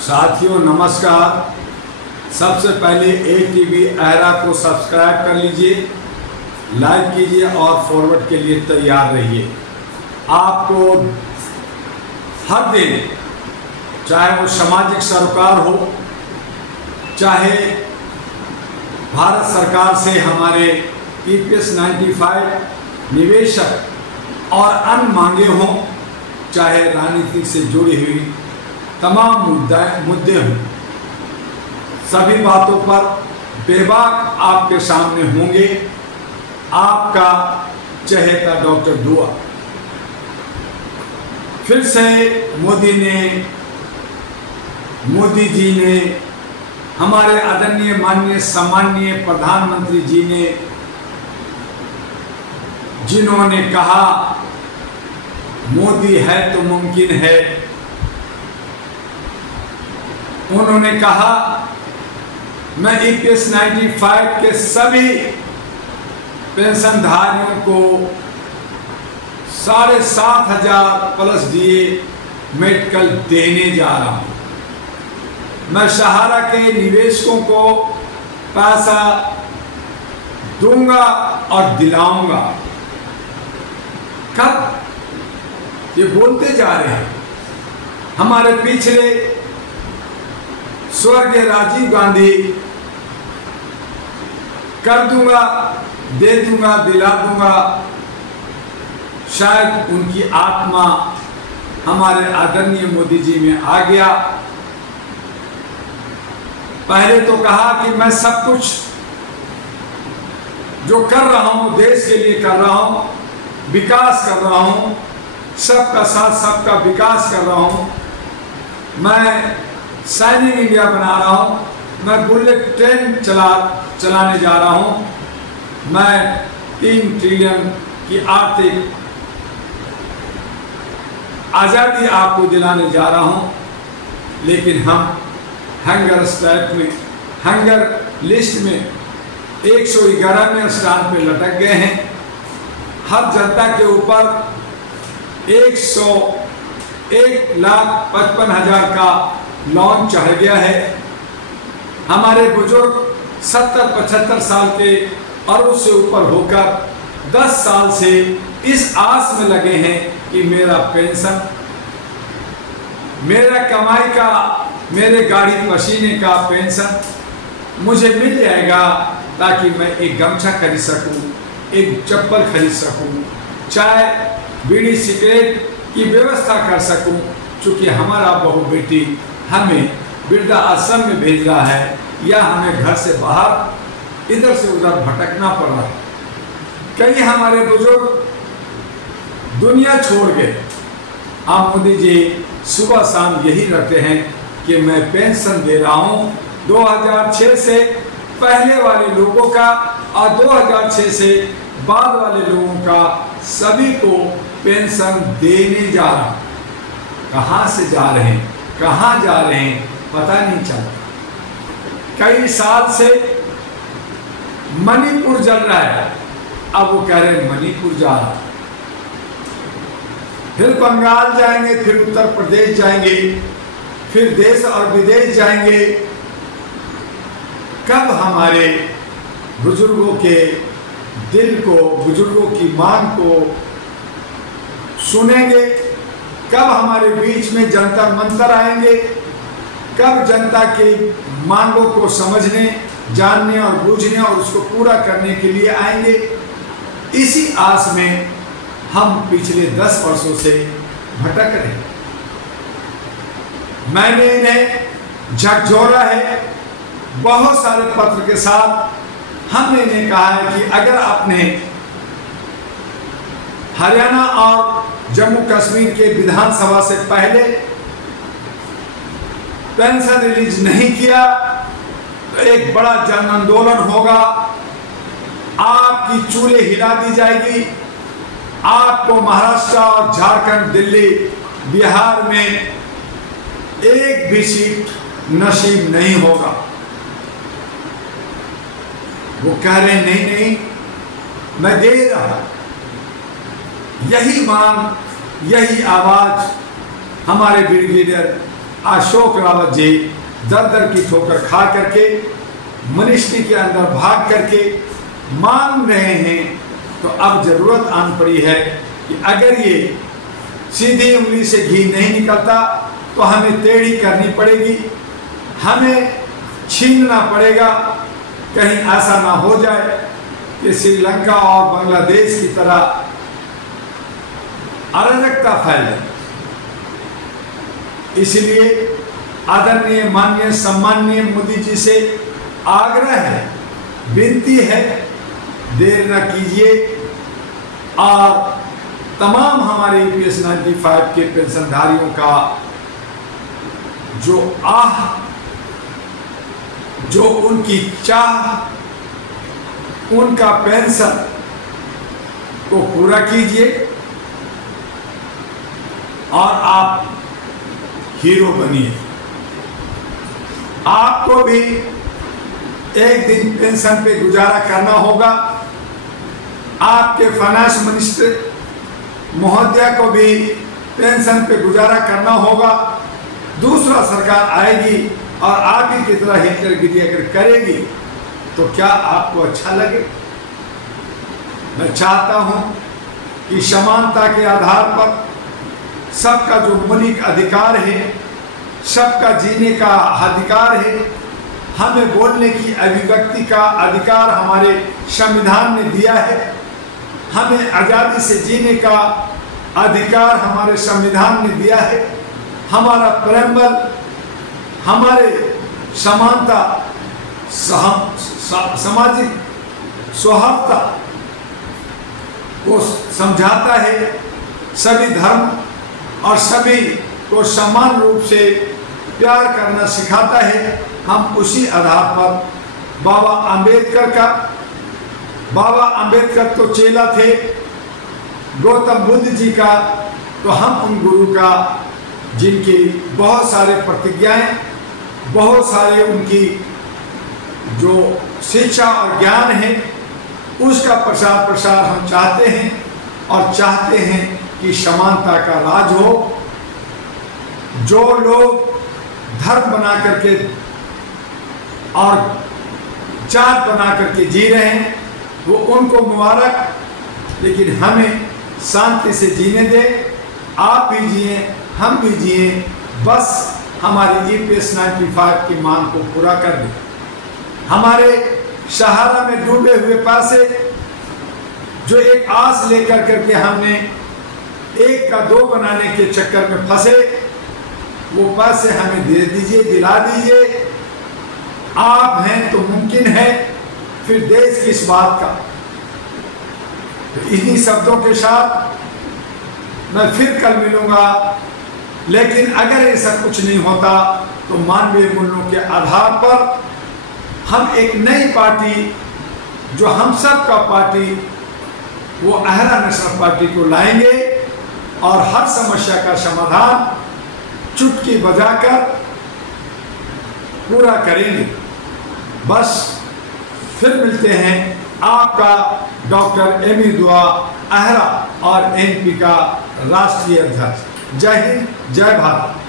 साथियों नमस्कार। सबसे पहले ATV एरा को सब्सक्राइब कर लीजिए, लाइक कीजिए और फॉरवर्ड के लिए तैयार रहिए। आपको हर दिन, चाहे वो सामाजिक सरोकार हो, चाहे भारत सरकार से हमारे EPS 95 निवेशक और अन्य मांगे हों, चाहे राजनीति से जुड़ी हुई तमाम मुद्दे हों, सभी बातों पर बेबाक आपके सामने होंगे। आपका चहेता डॉक्टर दुआ। फिर से मोदी जी ने, हमारे आदरणीय माननीय सम्माननीय प्रधानमंत्री जी ने, जिन्होंने कहा मोदी है तो मुमकिन है, उन्होंने कहा मैं EPS 95 के सभी पेंशनधारियों को 7,500 प्लस DA मेडिकल देने जा रहा हूं। मैं सहारा के निवेशकों को पैसा दूंगा और दिलाऊंगा। कब ये बोलते जा रहे हैं? हमारे पिछले स्वर्गीय राजीव गांधी कर दूंगा, दे दूंगा, दिला दूंगा। शायद उनकी आत्मा हमारे आदरणीय मोदी जी में आ गया। पहले तो कहा कि मैं सब कुछ जो कर रहा हूं देश के लिए कर रहा हूं, विकास कर रहा हूं, सबका साथ सबका विकास कर रहा हूं। मैं शाइनिंग इंडिया बना रहा हूं, मैं बुलेट ट्रेन चलाने जा रहा हूं, मैं 3 ट्रिलियन की आर्थिक आजादी आपको दिलाने जा रहा हूं। लेकिन हम हंगर स्ट्राइक में, हंगर लिस्ट में 111वें स्थान पे लटक गए हैं। हर जनता के ऊपर 1,55,000 का लोन चढ़ गया है। हमारे बुजुर्ग 70-75 साल के और उससे ऊपर होकर 10 साल से इस आस में लगे हैं कि मेरा पेंशन, मेरा कमाई का, मेरे गाड़ी पसीने का पेंशन मुझे मिल जाएगा, ताकि मैं एक गमछा खरीद सकूं, एक चप्पल खरीद सकूं, चाय बीड़ी सिगरेट की व्यवस्था कर सकूं। चूंकि हमारा बहू बेटी हमें वृद्धा आश्रम में भेज रहा है या हमें घर से बाहर इधर से उधर भटकना पड़ रहा है। कई हमारे बुजुर्ग दुनिया छोड़ गए। आप मोदी जी सुबह शाम यही रखते हैं कि मैं पेंशन दे रहा हूं 2006 से पहले वाले लोगों का और 2006 से बाद वाले लोगों का, सभी को पेंशन देने जा रहा हूं। कहां से जा रहे हैं, कहां जा रहे हैं, पता नहीं चलता। कई साल से मणिपुर जल रहा है, अब वो कह रहे हैं मणिपुर जा रहा है। फिर बंगाल जाएंगे, फिर उत्तर प्रदेश जाएंगे, फिर देश और विदेश जाएंगे। कब हमारे बुजुर्गों के दिल को, बुजुर्गों की मांग को सुनेंगे? कब हमारे बीच में जंतर मंतर आएंगे? कब जनता की मांगों को समझने, जानने और बूझने और उसको पूरा करने के लिए आएंगे? इसी आस में हम पिछले 10 वर्षों से भटक रहे। मैंने इन्हें झकझोरा है बहुत सारे पत्र के साथ। हमने इन्हें कहा है कि अगर आपने हरियाणा और जम्मू कश्मीर के विधानसभा से पहले पेंशन रिलीज नहीं किया तो एक बड़ा जन आंदोलन होगा। आपकी चूल्हे हिला दी जाएगी। आपको महाराष्ट्र और झारखंड, दिल्ली, बिहार में एक भी सीट नसीब नहीं होगा। वो कह रहे हैं नहीं नहीं, मैं दे रहा। यही मांग, यही आवाज हमारे ब्रिगेडियर अशोक रावत जी दर दर की ठोकर खा करके मिनिस्ट्री के अंदर भाग करके मांग रहे हैं, तो अब जरूरत आन पड़ी है कि अगर ये सीधी उंगली से घी नहीं निकलता तो हमें टेढ़ी करनी पड़ेगी, हमें छीनना पड़ेगा। कहीं ऐसा ना हो जाए कि श्रीलंका और बांग्लादेश की तरह अराजकता फैले। इसलिए आदरणीय माननीय सम्माननीय मोदी जी से आग्रह है, विनती है, देर न कीजिए और तमाम हमारे यूपीएस 95 के पेंशनधारियों का जो उनकी चाह, उनका पेंशन को पूरा कीजिए और आप हीरो बनिए। आपको भी एक दिन पेंशन पे गुजारा करना होगा, आपके फाइनेंस मिनिस्टर महोदया को भी पेंशन पे गुजारा करना होगा। दूसरा सरकार आएगी और आप ही की तरह हिटलरगिरी अगर करेगी तो क्या आपको अच्छा लगे? मैं चाहता हूं कि समानता के आधार पर सबका जो मौलिक अधिकार है, सबका जीने का अधिकार है, हमें बोलने की अभिव्यक्ति का अधिकार हमारे संविधान ने दिया है, हमें आज़ादी से जीने का अधिकार हमारे संविधान ने दिया है। हमारा प्रेम्बल हमारे समानता, सामाजिक सौहार्दता को समझाता है, सभी धर्म और सभी को समान रूप से प्यार करना सिखाता है। हम उसी आधार पर बाबा अंबेडकर तो चेला थे गौतम बुद्ध जी का, तो हम उन गुरु का जिनकी बहुत सारे प्रतिज्ञाएं, बहुत सारे उनकी जो शिक्षा और ज्ञान है उसका प्रसार हम चाहते हैं और चाहते हैं कि समानता का राज हो। जो लोग धर्म बना करके और जात बना करके जी रहे हैं वो उनको मुबारक, लेकिन हमें शांति से जीने दे। आप भी जिए, हम भी जिए, बस हमारी यूपीएस 95 की मांग को पूरा कर दें। हमारे सहारा में डूबे हुए पैसे जो एक आस लेकर करके हमने एक का दो बनाने के चक्कर में फंसे, वो पैसे हमें दे दीजिए, दिला दीजिए। आप हैं तो मुमकिन है, फिर देश किस बात का। तो इन्हीं शब्दों के साथ मैं फिर कल मिलूंगा, लेकिन अगर ऐसा कुछ नहीं होता तो मानवीय मूल्यों के आधार पर हम एक नई पार्टी, जो हम सब का पार्टी, वो अहरा नेशनल पार्टी को लाएंगे और हर समस्या का समाधान चुटकी बजाकर पूरा करेंगे। बस फिर मिलते हैं। आपका डॉक्टर एमी दुआ, अहरा और एनपी का राष्ट्रीय अध्यक्ष। जय हिंद, जय भारत।